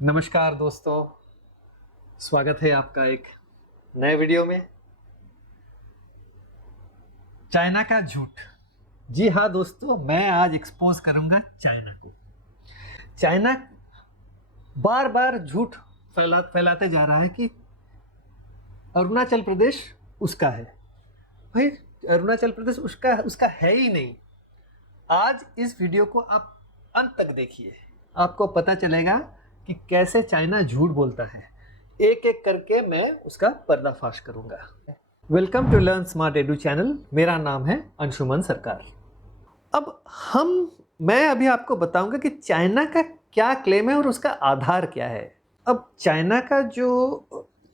नमस्कार दोस्तों, स्वागत है आपका एक नए वीडियो में। चाइना का झूठ। जी हाँ दोस्तों, मैं आज एक्सपोज करूंगा चाइना को। चाइना बार बार झूठ फैलाते जा रहा है कि अरुणाचल प्रदेश उसका है। भाई, अरुणाचल प्रदेश उसका उसका है ही नहीं। आज इस वीडियो को आप अंत तक देखिए, आपको पता चलेगा कि कैसे चाइना झूठ बोलता है। एक एक करके मैं उसका पर्दाफाश करूंगा। Welcome to Learn Smart Edu channel. मेरा नाम है अंशुमन सरकार। अब मैं अभी आपको बताऊंगा कि चाइना का क्या क्लेम है और उसका आधार क्या है। अब चाइना का जो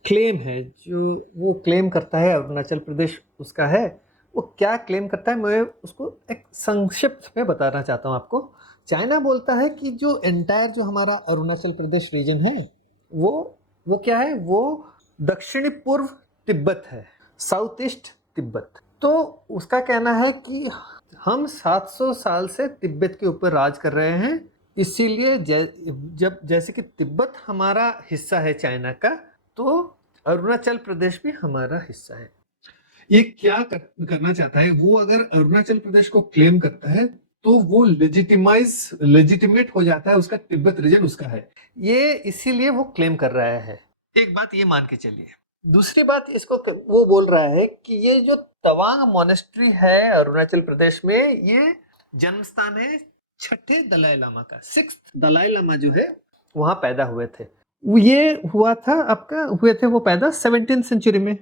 क्लेम है, जो वो क्लेम करता है अरुणाचल प्रदेश उसका है, वो क्या क्लेम करता है मैं उसको एक संक्षिप्त में बताना चाहता हूँ आपको। चाइना बोलता है कि जो एंटायर जो हमारा अरुणाचल प्रदेश रीजन है वो क्या है, वो दक्षिणी पूर्व तिब्बत है, साउथ ईस्ट तिब्बत। तो उसका कहना है कि हम 700 साल से तिब्बत के ऊपर राज कर रहे हैं, इसीलिए जैसे कि तिब्बत हमारा हिस्सा है चाइना का, तो अरुणाचल प्रदेश भी हमारा हिस्सा है। ये क्या करना चाहता है वो, अगर अरुणाचल प्रदेश को क्लेम करता है तो वो लेजिटिमेट हो जाता है, उसका तिब्बत रीजन उसका है, ये इसीलिए वो क्लेम कर रहा है। एक बात ये मान के चलिए। दूसरी बात, इसको वो बोल रहा है कि ये जो तवांग मोनेस्ट्री है अरुणाचल प्रदेश में, ये जन्म स्थान है छठे दलाई लामा का। 6th दलाई लामा जो है वहां पैदा हुए थे। ये हुए थे वो पैदा 17th सेंचुरी में।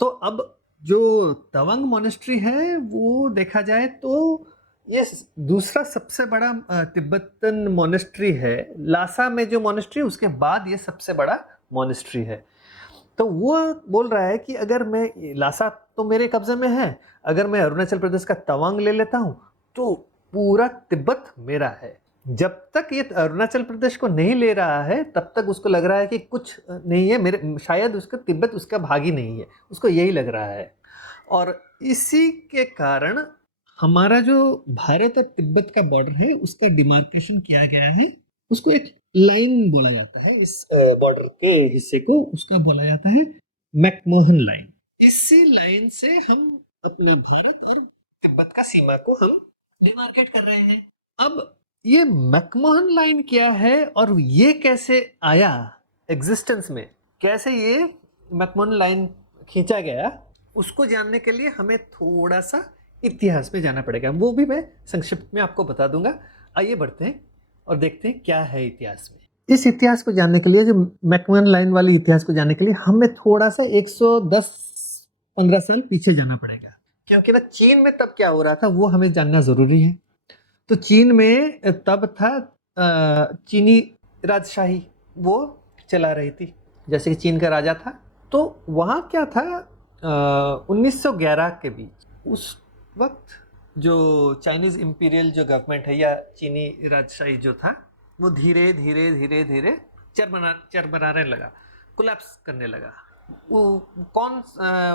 तो अब जो तवांग मोनेस्ट्री है वो देखा जाए तो ये दूसरा सबसे बड़ा तिब्बतन मोनेस्ट्री है। लासा में जो मोनेस्ट्री, उसके बाद ये सबसे बड़ा मोनेस्ट्री है। तो वो बोल रहा है कि अगर मैं, लासा तो मेरे कब्जे में है, अगर मैं अरुणाचल प्रदेश का तवांग ले लेता हूँ तो पूरा तिब्बत मेरा है। जब तक ये अरुणाचल प्रदेश को नहीं ले रहा है तब तक उसको लग रहा है कि कुछ नहीं है, मेरे शायद उसका तिब्बत उसका भाग ही नहीं है, उसको यही लग रहा है। और इसी के कारण हमारा जो भारत और तिब्बत का बॉर्डर है उसका डिमार्केशन किया गया है। उसको एक लाइन बोला जाता है, इस बॉर्डर के हिस्से को उसका बोला जाता है मैकमोहन लाइन। इसी लाइन से हम अपना भारत और तिब्बत का सीमा को हम डिमार्केट कर रहे हैं। अब ये मैकमोहन लाइन क्या है और ये कैसे आया एग्जिस्टेंस में, कैसे ये मैकमोहन लाइन खींचा गया, उसको जानने के लिए हमें थोड़ा सा इतिहास में जाना पड़ेगा। वो भी मैं संक्षिप्त में आपको बता दूंगा। आइए बढ़ते हैं और देखते हैं क्या है इतिहास में। इस इतिहास को जानने के लिए, जो मैकमोहन लाइन वाली इतिहास को जानने के लिए हमें थोड़ा सा 110-15 साल पीछे जाना पड़ेगा, क्योंकि ना चीन में तब क्या हो रहा था वो हमें जानना जरूरी है। तो चीन में तब था चीनी राजशाही, वो चला रही थी, जैसे कि चीन का राजा था। तो वहाँ क्या था, 1911 के बीच, उस वक्त जो चाइनीज इंपीरियल जो गवर्नमेंट है या चीनी राजशाही जो था, वो धीरे धीरे धीरे धीरे चरमराने लगा, कोलैप्स करने लगा। वो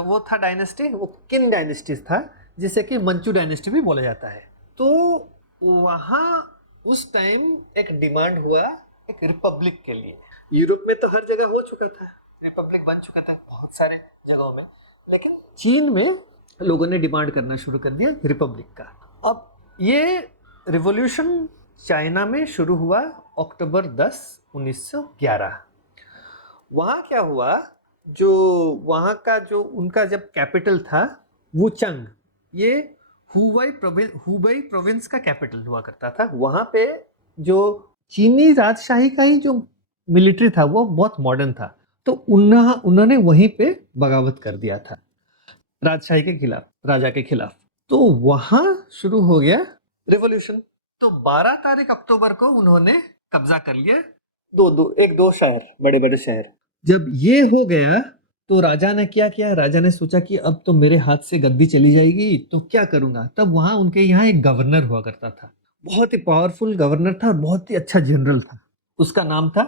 वो था डायनेस्टी, वो किन डायनेस्टी था, जिसे कि मंचू डायनेस्टी भी बोला जाता है। तो वहाँ उस टाइम एक डिमांड हुआ एक रिपब्लिक के लिए। यूरोप में तो हर जगह हो चुका था, रिपब्लिक बन चुका था बहुत सारे जगहों में, लेकिन चीन में लोगों ने डिमांड करना शुरू कर दिया रिपब्लिक का। अब ये रिवॉल्यूशन चाइना में शुरू हुआ अक्टूबर 10, 1911। वहाँ क्या हुआ, जो वहाँ का जो उनका जब कैपिटल था वुचंग, ये हुबई प्रोविंस का कैपिटल हुआ करता था। वहाँ पे जो चीनी राजशाही का ही जो मिलिट्री था वो बहुत मॉडर्न था, तो उन्होंने वहीं पे बगावत कर दिया था राजशाही के खिलाफ, राजा के खिलाफ। तो वहां शुरू हो गया रिवॉल्यूशन। तो 12 तारीख अक्टूबर को उन्होंने कब्जा कर लिया दो शहर, बड़े बड़े शहर। जब ये हो गया तो राजा ने क्या किया, राजा ने सोचा कि अब तो मेरे हाथ से गद्दी चली जाएगी, तो क्या करूंगा। तब वहां उनके यहाँ एक गवर्नर हुआ करता था, बहुत ही पावरफुल गवर्नर था और बहुत ही अच्छा जनरल था। उसका नाम था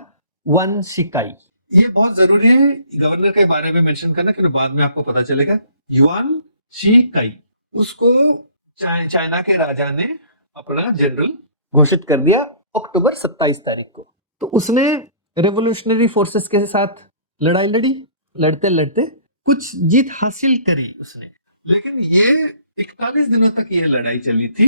वन शिकाई। ये बहुत जरूरी है गवर्नर के बारे में मेंशन करना, क्योंकि बाद में आपको पता चलेगा। युआन शी काई, उसको चाइना के राजा ने अपना जनरल घोषित कर दिया अक्टूबर 27 तारीख को। तो उसने रेवोल्यूशनरी फोर्सेस के साथ लड़ाई लड़ी, लड़ते लड़ते कुछ जीत हासिल करी उसने, लेकिन ये 41 दिनों तक ये लड़ाई चली थी।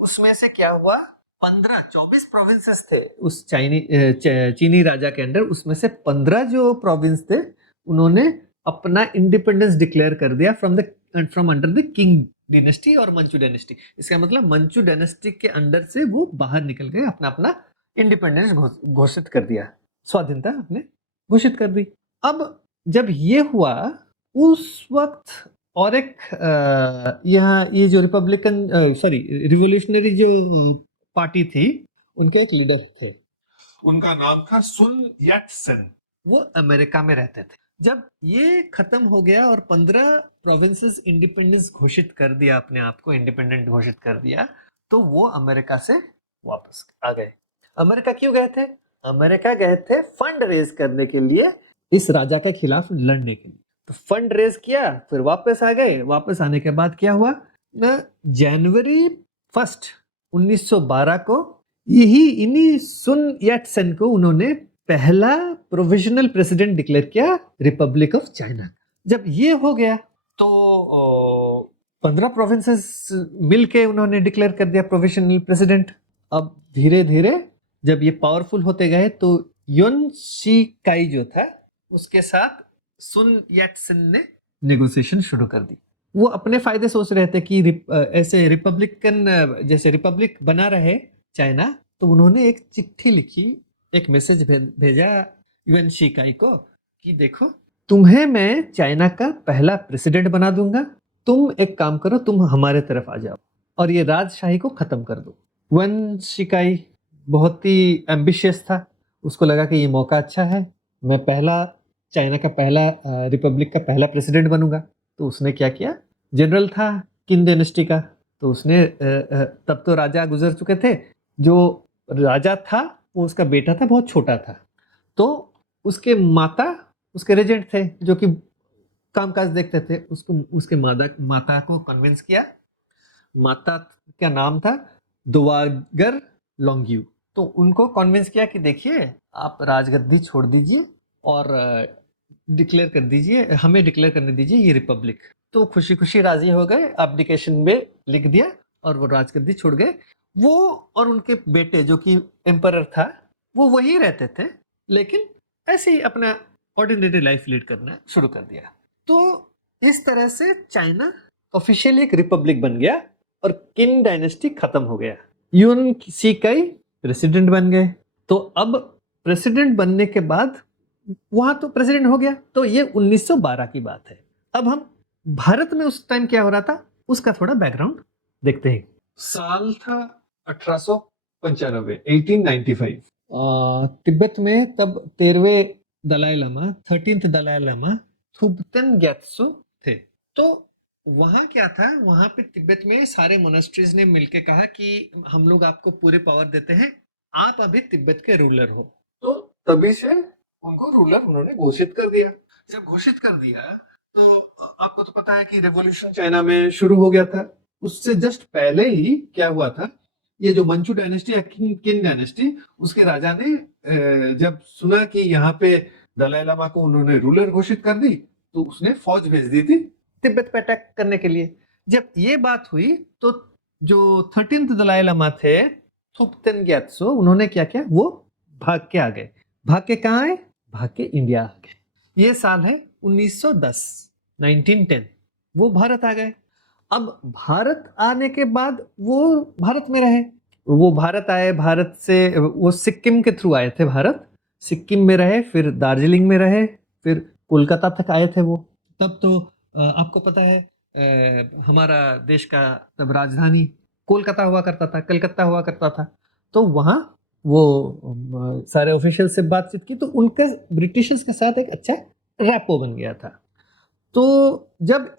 उसमें से क्या हुआ, 24 प्रोविंसेस थे उस चीनी राजा के अंडर, उसमें से 15 जो प्रोविंस थे उन्होंने अपना इंडिपेंडेंस डिक्लेयर कर दिया from under the king dynasty और मंचू डायनेस्टी। इसका मतलब मंचू डायनेस्टी के अंडर से वो बाहर निकल गए, अपना अपना इंडिपेंडेंस घोषित कर दिया, स्वाधीनता अपने घोषित कर दी। अब जब ये हुआ उस वक्त और एक यहाँ ये जो रिवोल्यूशनरी जो पार्टी थी उनके एक लीडर थे, उनका नाम था सुन यट सेन। वो अमेरिका में रहते थे। जब ये खत्म हो गया और 15 प्रोविंसेस इंडिपेंडेंस घोषित कर दिया, अपने आप को इंडिपेंडेंट घोषित कर दिया, तो वो अमेरिका से वापस आ गए। अमेरिका क्यों गए थे? अमेरिका गए थे फंड रेज करने के लिए, इस राजा के खिलाफ लड़ने के लिए। तो फंड रेज किया, फिर वापस आ गए। वापस आने के बाद क्या हुआ ना, जनवरी 1 1912 को इन्हीं सुन यट सेन को उन्होंने पहला प्रोविजनल प्रेसिडेंट डिक्लेयर किया रिपब्लिक ऑफ चाइना। जब ये हो गया तो 15 प्रोविंसेस मिलके उन्होंने डिक्लेयर कर दिया प्रोविजनल प्रेसिडेंट। अब धीरे धीरे जब ये पावरफुल होते गए तो युन शिकाई जो था उसके साथ सुन यट सेन ने नेगोशिएशन शुरू कर दी। वो अपने फायदे सोच रहे थे कि ऐसे रिपब्लिकन, जैसे रिपब्लिक बना रहे चाइना, तो उन्होंने एक चिट्ठी लिखी, एक मैसेज भेजा युन शिकाई को कि देखो, तुम्हें मैं चाइना का पहला प्रेसिडेंट बना दूंगा, तुम एक काम करो, तुम हमारे तरफ आ जाओ और ये राजशाही को खत्म कर दो। युन शिकाई बहुत ही एम्बिशियस था, उसको लगा कि ये मौका अच्छा है, मैं चाइना का पहला रिपब्लिक का पहला प्रेसिडेंट बनूंगा। तो उसने क्या किया, जनरल था किंग डायनेस्टी का, तो उसने तब तो राजा गुजर चुके थे, जो राजा था वो उसका बेटा था, बहुत छोटा था, तो उसके माता उसके रेजेंट थे जो कि कामकाज देखते थे, उसके माता को कन्विंस किया। माता का नाम था दोवागर लोंग्यू। तो उनको कन्विंस किया कि देखिए, आप राजगद्दी छोड़ दीजिए और डिक्लेयर कर दीजिए, हमें डिक्लेयर करने दीजिए ये रिपब्लिक। तो खुशी खुशी राजी हो गए, एब्डिकेशन में लिख दिया और वो राजगद्दी छोड़ गए। वो और उनके बेटे जो कि एम्परर था वो वहीं रहते थे, लेकिन ऐसे ही अपना ऑर्डिनरी लाइफ लीड करना शुरू कर दिया। तो इस तरह से चाइना ऑफिशियली एक रिपब्लिक बन गया और किंग डायनेस्टी खत्म हो गया। युन शिकाई प्रेसिडेंट बन गए। तो अब प्रेसिडेंट बनने के बाद वहां तो प्रेसिडेंट हो गया, तो ये 1912 की बात है। अब हम भारत में उस टाइम क्या हो रहा था उसका थोड़ा बैकग्राउंड देखते हैं। साल था 1895, 1895। तिब्बत में तब 13वें दलाई लामा, 13th दलाई लामा थुबतन ग्यात्सो थे। तो वहां क्या था, वहां पे तिब्बत में सारे मोनास्ट्रीज ने मिलके कहा कि हम लोग आपको पूरे पावर देते हैं, आप अभी तिब्बत के रूलर हो। तो तभी से उनको रूलर उन्होंने घोषित कर दिया। जब घोषित कर दिया तो आपको तो पता है कि रेवोल्यूशन चाइना में शुरू हो गया था। उससे जस्ट पहले ही क्या हुआ था, ये जो मंचू डायनेस्टी या किन डायनेस्टी, उसके राजा ने जब सुना कि यहाँ पे दलाई लामा को उन्होंने रूलर घोषित कर दी, तो उसने फौज भेज दी थी तिब्बत पे अटैक करने के लिए। जब ये बात हुई तो जो 13th दलाई लामा थे थुबतन ग्यात्सो, उन्होंने क्या किया, वो भाग के आ गए। भाग के कहाँ आए? भाग के इंडिया आ गए। ये साल है 1910, 1910। वो भारत आ गए। अब भारत आने के बाद वो भारत में रहे। वो भारत आए, भारत से वो सिक्किम के थ्रू आए थे भारत, सिक्किम में रहे, फिर दार्जिलिंग में रहे, फिर कोलकाता तक आए थे वो। तब तो आपको पता है हमारा देश का तब राजधानी कोलकाता हुआ करता था, कलकत्ता हुआ करता था। तो वहाँ वो सारे ऑफिशियल से बातचीत की, तो उनका ब्रिटिशर्स के साथ एक अच्छा रैपो बन गया था। तो जब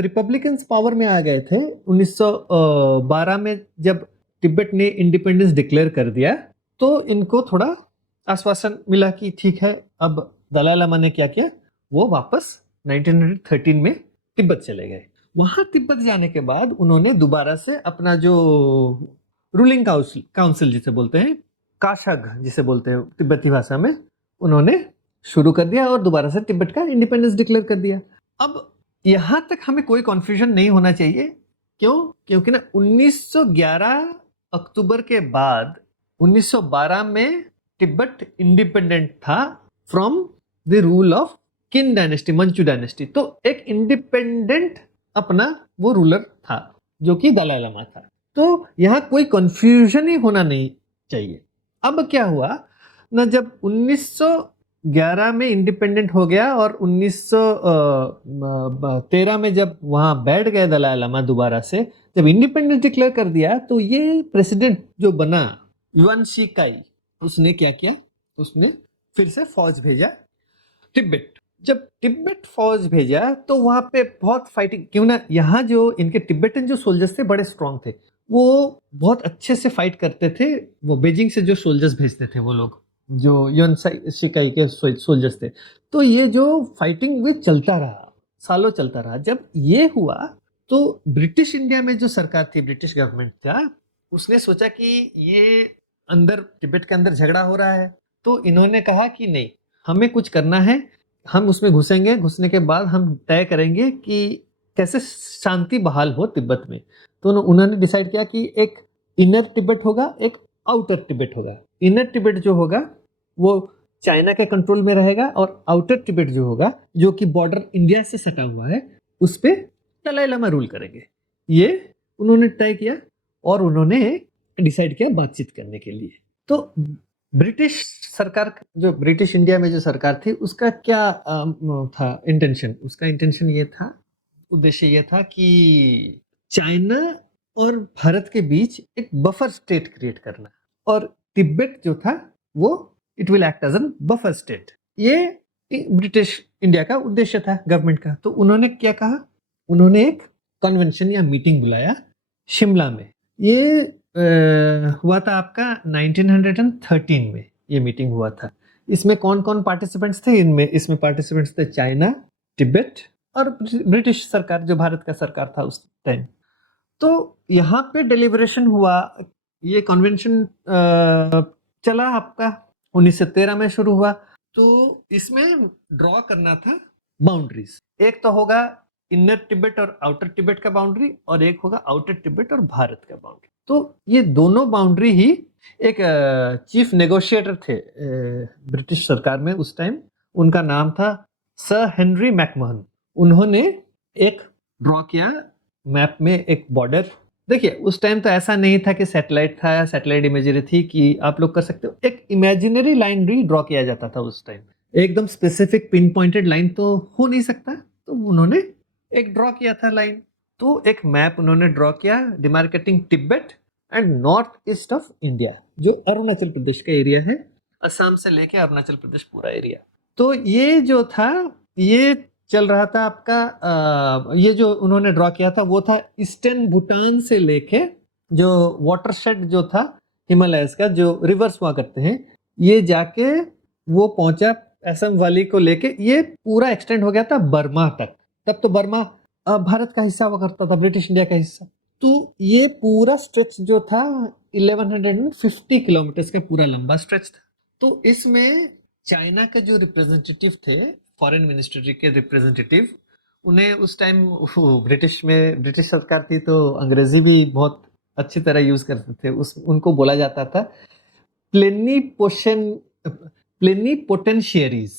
रिपब्लिकन्स पावर में आ गए थे 1912 में, जब तिब्बत ने इंडिपेंडेंस डिक्लेयर कर दिया, तो इनको थोड़ा आश्वासन मिला कि ठीक है। अब दलाई लामा ने क्या किया, वो वापस 1913 में तिब्बत चले गए। वहां तिब्बत जाने के बाद उन्होंने दोबारा से अपना जो रूलिंग काउंसिल जिसे बोलते हैं, काशग जिसे बोलते हैं तिब्बती भाषा में, उन्होंने शुरू कर दिया और दोबारा से तिब्बत का इंडिपेंडेंस डिक्लेयर कर दिया। अब यहाँ तक हमें कोई कंफ्यूजन नहीं होना चाहिए। क्यों? क्योंकि ना 1911 अक्टूबर के बाद 1912 में तिब्बत इंडिपेंडेंट था from the rule of kin dynasty, मंचू dynasty. तो एक इंडिपेंडेंट अपना वो रूलर था जो कि दलाई लामा था। तो यहाँ कोई कंफ्यूजन ही होना नहीं चाहिए। अब क्या हुआ ना, जब 1911 में इंडिपेंडेंट हो गया और 1913 में जब वहाँ बैठ गए दलाई लामा दोबारा से, जब इंडिपेंडेंस डिक्लेयर कर दिया, तो ये प्रेसिडेंट जो बना युआन शिकाई, उसने क्या किया, उसने फिर से फौज भेजा तिब्बत। जब तिब्बत फौज भेजा तो वहां पे बहुत फाइटिंग, क्यों ना यहाँ जो इनके तिब्बतन जो सोल्जर्स थे बड़े स्ट्रांग थे, वो बहुत अच्छे से फाइट करते थे। वो बीजिंग से जो सोल्जर्स भेजते थे वो लोग, जो युआन शिकाई के सोल्जर्स थे, तो ये जो फाइटिंग वो चलता रहा, सालों चलता रहा। जब ये हुआ तो ब्रिटिश इंडिया में जो सरकार थी, ब्रिटिश गवर्नमेंट था, उसने सोचा कि ये अंदर तिब्बत के अंदर झगड़ा हो रहा है, तो इन्होंने कहा कि नहीं, हमें कुछ करना है, हम उसमें घुसेंगे, घुसने के बाद हम तय करेंगे कि कैसे शांति बहाल हो तिब्बत में। तो उन्होंने डिसाइड किया कि एक इनर तिब्बत होगा, एक आउटर तिब्बत होगा। इनर तिब्बत जो होगा वो चाइना के कंट्रोल में रहेगा, और आउटर तिब्बत जो होगा, जो कि बॉर्डर इंडिया से सटा हुआ है, उस पे दलाई लामा रूल करेंगे। ये उन्होंने तय किया और उन्होंने डिसाइड किया बातचीत करने के लिए। तो ब्रिटिश सरकार, जो ब्रिटिश इंडिया में जो सरकार थी, उसका क्या था इंटेंशन? उसका इंटेंशन ये था, उद्देश्य ये था कि चाइना और भारत के बीच एक बफर स्टेट क्रिएट करना, और तिब्बत जो था वो it will act as an buffer state. ये ब्रिटिश इंडिया का उद्देश्य था, गवर्नमेंट का। तो उन्होंने क्या कहा, उन्होंने एक कन्वेंशन या मीटिंग बुलाया शिमला में। ये हुआ था आपका 1913 में, ये मीटिंग हुआ था। इसमें कौन कौन पार्टिसिपेंट्स थे? इसमें पार्टिसिपेंट्स थे चाइना, तिब्बत और ब्रिटिश सरकार, जो भारत का सरकार था उस टाइम। तो यहाँ पे डिलिब्रेशन हुआ, ये कन्वेंशन चला आपका 1913 में शुरू हुआ। तो इसमें ड्रॉ करना था बाउंड्रीज। एक तो होगा इनर तिब्बत और आउटर तिब्बत का बाउंड्री, और एक होगा आउटर तिब्बत और भारत का बाउंड्री। तो ये दोनों बाउंड्री ही एक चीफ नेगोशिएटर थे ब्रिटिश सरकार में उस टाइम, उनका नाम था सर हेनरी मैकमोहन। उन्होंने एक ड्रॉ किया मैप में एक बॉर्डर। देखिए उस टाइम तो ऐसा नहीं था कि सैटेलाइट था या सैटेलाइट इमेजरी थी कि आप लोग कर सकते हो, एक इमेजिनरी लाइन भी ड्रॉ किया जाता था उस टाइम। एकदम स्पेसिफिक पिन पॉइंटेड लाइन तो हो नहीं सकता, तो उन्होंने एक ड्रॉ किया था लाइन। तो एक मैप उन्होंने ड्रॉ किया demarcating Tibet and north east of India, जो अरुणाचल प्रदेश का एरिया है, असम से लेके अरुणाचल प्रदेश पूरा एरिया। तो ये जो था, ये चल रहा था आपका ये जो उन्होंने ड्रॉ किया था वो था ईस्टर्न भूटान से लेके, जो वाटरशेड जो था हिमालयस का, जो रिवर्स हुआ करते हैं, ये जाके वो पहुंचा असम वैली को लेके, ये पूरा एक्सटेंड हो गया था बर्मा तक। तब तो बर्मा भारत का हिस्सा हुआ करता था, ब्रिटिश इंडिया का हिस्सा। तो ये पूरा स्ट्रेच जो था 1150 किलोमीटर का पूरा लंबा स्ट्रेच था। तो इसमें चाइना के जो रिप्रेजेंटेटिव थे, फॉरेन मिनिस्ट्री के रिप्रेजेंटेटिव, उन्हें उस टाइम ब्रिटिश सरकार थी तो अंग्रेजी भी बहुत अच्छी तरह यूज करते थे। उनको बोला जाता था प्लेनीपोटेंशियरीज।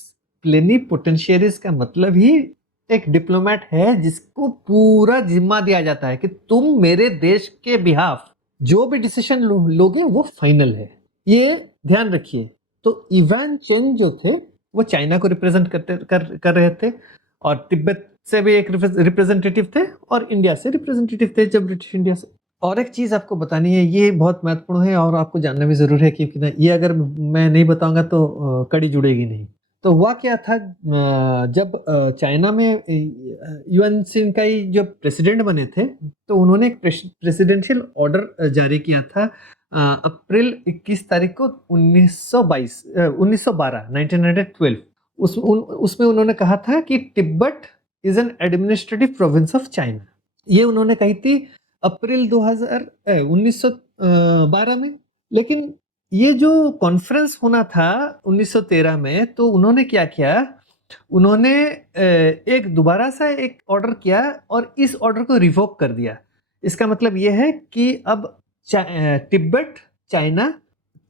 प्लेनीपोटेंशियरीज का मतलब ही एक डिप्लोमेट है जिसको पूरा जिम्मा दिया जाता है कि तुम मेरे देश के बिहाफ जो भी डिसीजन लोगे वो फाइनल है, ये ध्यान रखिए। तो इवान चेन जो थे वो चाइना को रिप्रेजेंट कर रहे थे, और तिब्बत से भी एक रिप्रेजेंटेटिव थे, और इंडिया से रिप्रेजेंटेटिव थे, जब ब्रिटिश इंडिया से। और एक चीज आपको बतानी है, ये बहुत महत्वपूर्ण है और आपको जानना भी जरूर है, क्योंकि ना ये अगर मैं नहीं बताऊंगा तो कड़ी जुड़ेगी नहीं। तो हुआ क्या था, जब चाइना में युआन शिकाई जब प्रेसिडेंट बने थे, तो उन्होंने एक प्रेसिडेंशियल ऑर्डर जारी किया था अप्रैल 21 तारीख को 1912 उसमें उन्होंने कहा था कि Tibet is an administrative province of China. ये उन्होंने कही थी अप्रैल 1912 में। लेकिन ये जो कॉन्फ्रेंस होना था 1913 में, तो उन्होंने क्या किया, उन्होंने एक दोबारा सा एक ऑर्डर किया और इस ऑर्डर को रिवोक कर दिया। इसका मतलब ये है कि अब तिब्बत, चाइना,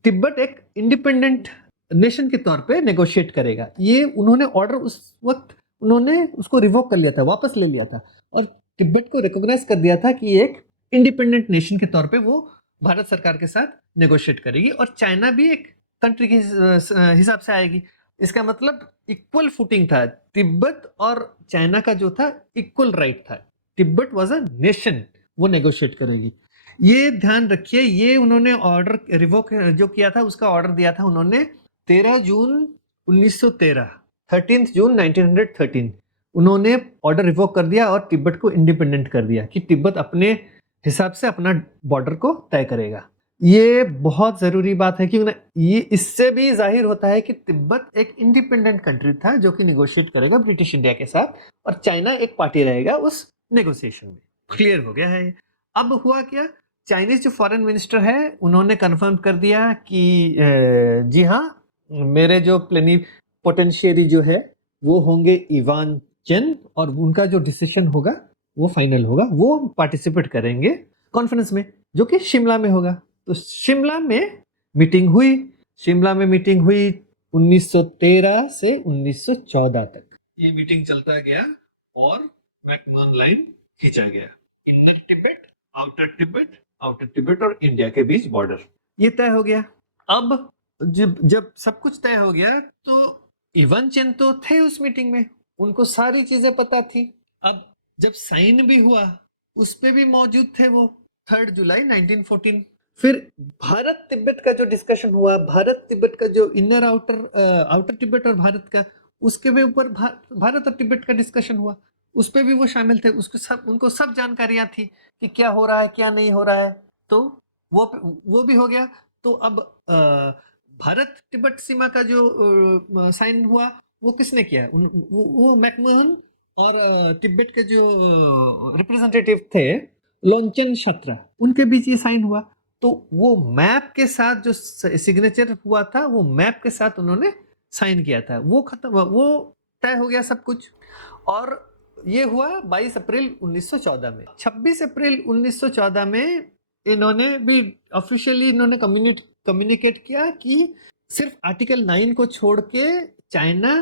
तिब्बत एक इंडिपेंडेंट नेशन के तौर पे नेगोशिएट करेगा। ये उन्होंने ऑर्डर उस वक्त उन्होंने उसको रिवोक कर लिया था, वापस ले लिया था और तिब्बत को रिकॉग्नाइज कर दिया था कि एक इंडिपेंडेंट नेशन के तौर पे वो भारत सरकार के साथ नेगोशिएट करेगी और चाइना भी एक कंट्री के हिसाब से आएगी। इसका मतलब इक्वल फुटिंग था, तिब्बत और चाइना का जो था इक्वल राइट था। तिब्बत वाज अ नेशन, वो नेगोशिएट करेगी। ये ध्यान रखिए, ये उन्होंने ऑर्डर रिवोक जो किया था उसका ऑर्डर दिया था उन्होंने 13 जून 1913, 13 जून 1913 उन्होंने ऑर्डर रिवोक कर दिया और तिब्बत को इंडिपेंडेंट कर दिया कि तिब्बत अपने हिसाब से अपना बॉर्डर को तय करेगा। ये बहुत जरूरी बात है क्योंकि ये इससे भी जाहिर होता है कि तिब्बत एक इंडिपेंडेंट कंट्री था जो कि निगोशिएट करेगा ब्रिटिश इंडिया के साथ और चाइना एक पार्टी रहेगा उस नेगोशिएशन में। क्लियर हो गया है। अब हुआ क्या, चाइनीज जो फॉरेन मिनिस्टर है उन्होंने कंफर्म कर दिया कि जी हाँ, मेरे जो प्लेनिपोटेंशियरी जो है वो होंगे इवान चेन और उनका जो डिसीजन होगा वो फाइनल होगा, वो पार्टिसिपेट करेंगे कॉन्फ्रेंस में जो कि शिमला में होगा। तो शिमला में मीटिंग हुई, शिमला में मीटिंग हुई 1913 से 1914 तक ये मीटिंग चलता गया और मैकमोहन लाइन खींचा गया। इंडियन तिब्बत, आउटर तिब्बत और इंडिया के बीच बॉर्डर ये तय हो गया। अब जब सब कुछ तय हो गया तो इवान चेन तो थे उस मीटिंग में, उनको सारी चीजें पता थी। अब जब साइन भी हुआ उस पे भी मौजूद थे वो, 3 जुलाई 1914। फिर भारत तिब्बत का जो डिस्कशन हुआ, भारत तिब्बत का जो इनर आउटर तिब्बत और भारत का, उसके भी ऊपर भारत और तिब्बत का डिस्कशन हुआ, उस पे भी वो शामिल थे। उनको सब जानकारियां थी कि क्या हो रहा है क्या नहीं हो रहा है, तो वो भी हो गया। तो अब भारत तिब्बत सीमा का जो साइन हुआ वो किसने किया, वो मैकमोहन और तिब्बत के जो रिप्रेजेंटेटिव थे लोंचन छात्रा, उनके बीच ये साइन हुआ। तो वो मैप के साथ जो सिग्नेचर हुआ था वो मैप के साथ उन्होंने साइन किया था, वो खत्म, वो तय हो गया सब कुछ। और ये हुआ 22 अप्रैल 1914 में। 26 अप्रैल 1914 में इन्होंने भी ऑफिशियली इन्होंने कम्युनिकेट किया कि सिर्फ आर्टिकल 9 को छोड़ के चाइना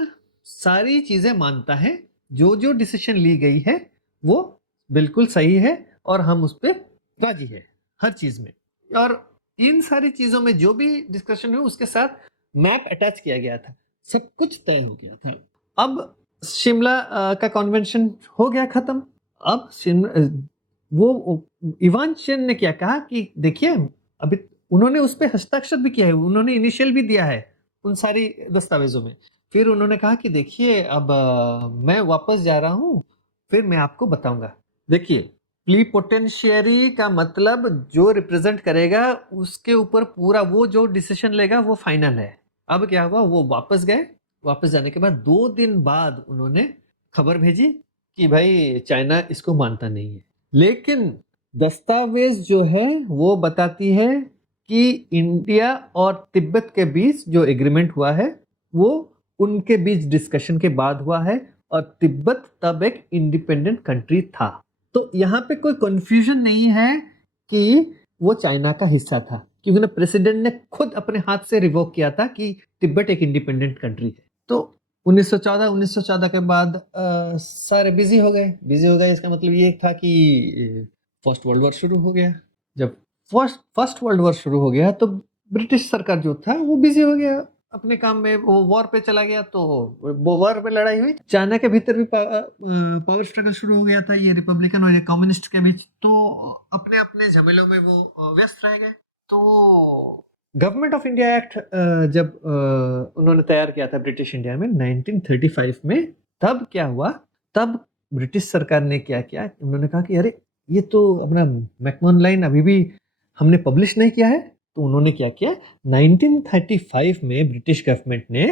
सारी चीजें मानता है, जो जो डिसीजन ली गई है वो बिल्कुल सही है और हम उस पर राजी है हर चीज में। और इन सारी चीजों में जो भी डिस्कशन हुई उसके साथ मैप अटैच किया गया था, सब कुछ तय हो गया था। अब शिमला का कन्वेंशन हो गया खत्म। अब वो इवान चेन ने क्या कहा कि देखिए, अभी उन्होंने उस पर हस्ताक्षर भी किया है, उन्होंने इनिशियल भी दिया है उन सारी दस्तावेजों में। फिर उन्होंने कहा कि देखिए अब मैं वापस जा रहा हूँ, फिर मैं आपको बताऊंगा। देखिए, प्लीपोटेंशियरी का मतलब जो रिप्रेजेंट करेगा उसके ऊपर पूरा वो जो डिसीजन लेगा वो फाइनल है। अब क्या हुआ, वो वापस गए। वापस जाने के बाद 2 दिन बाद उन्होंने खबर भेजी कि भाई चाइना इसको मानता नहीं है, लेकिन दस्तावेज जो है वो बताती है कि इंडिया और तिब्बत के बीच जो एग्रीमेंट हुआ है वो उनके बीच डिस्कशन के बाद हुआ है और तिब्बत तब एक इंडिपेंडेंट कंट्री था। तो यहाँ पे कोई कंफ्यूजन नहीं है कि वो चाइना का हिस्सा था, क्योंकि ना प्रेसिडेंट ने खुद अपने हाथ से रिवोक किया था कि तिब्बत एक इंडिपेंडेंट कंट्री है। तो 1914 के बाद सारे बिजी हो गए। इसका मतलब ये था कि फर्स्ट वर्ल्ड वॉर शुरू हो गया। जब फर्स्ट वर्ल्ड वॉर शुरू हो गया तो ब्रिटिश सरकार जो था वो बिजी हो गया अपने काम में, वो वॉर पे चला गया। तो वो वॉर पे लड़ाई हुई, चाइना के भीतर भी पावर स्ट्रगल शुरू हो गया था, ये रिपब्लिकन और ये कम्युनिस्ट के बीच। तो अपने अपने झमेलों में वो व्यस्त रह गए। तो गवर्नमेंट ऑफ इंडिया एक्ट जब उन्होंने तैयार किया था ब्रिटिश इंडिया में 1935 में, तब क्या हुआ, तब ब्रिटिश सरकार ने क्या किया, उन्होंने कहा कि अरे ये तो अपना मैकमोहन लाइन अभी भी हमने पब्लिश नहीं किया है। तो उन्होंने क्या किया, 1935 में ब्रिटिश गवर्नमेंट ने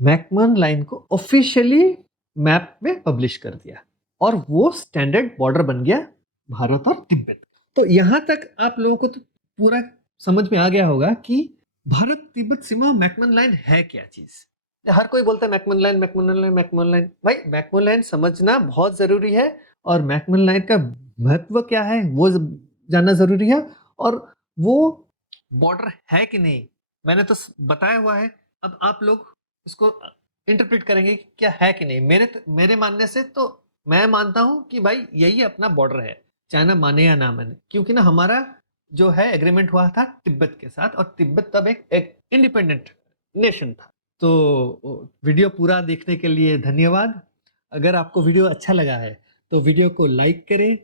मैकमोहन लाइन को ऑफिशियली मैप में पब्लिश कर दिया और वो स्टैंडर्ड बॉर्डर बन गया भारत और तिब्बत। तो यहाँ तक आप लोगों को तो पूरा समझ में आ गया होगा कि भारत तिब्बत सीमा मैकमोहन लाइन है क्या चीज? हर कोई बोलता है McMahon line, McMahon line, McMahon line. भाई मैकमोहन लाइन समझना बहुत जरूरी है, और मैकमोहन लाइन का महत्व क्या है वो जानना जरूरी है, और वो बॉर्डर है कि नहीं मैंने तो बताया हुआ है। अब आप लोग इसको इंटरप्रेट करेंगे कि क्या है कि नहीं। मेरे मानने से तो मैं मानता हूं कि भाई यही अपना बॉर्डर है, चाइना माने या ना माने, क्योंकि ना हमारा जो है एग्रीमेंट हुआ था तिब्बत के साथ, और तिब्बत तब एक इंडिपेंडेंट नेशन था। तो वीडियो पूरा देखने के लिए धन्यवाद। अगर आपको वीडियो अच्छा लगा है तो वीडियो को लाइक करें,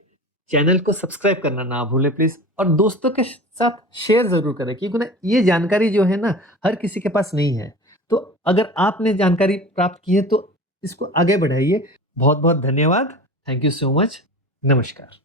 चैनल को सब्सक्राइब करना ना भूलें प्लीज़, और दोस्तों के साथ शेयर ज़रूर करें, क्योंकि ना ये जानकारी जो है ना हर किसी के पास नहीं है। तो अगर आपने जानकारी प्राप्त की है तो इसको आगे बढ़ाइए। बहुत बहुत धन्यवाद। Thank you so much. नमस्कार।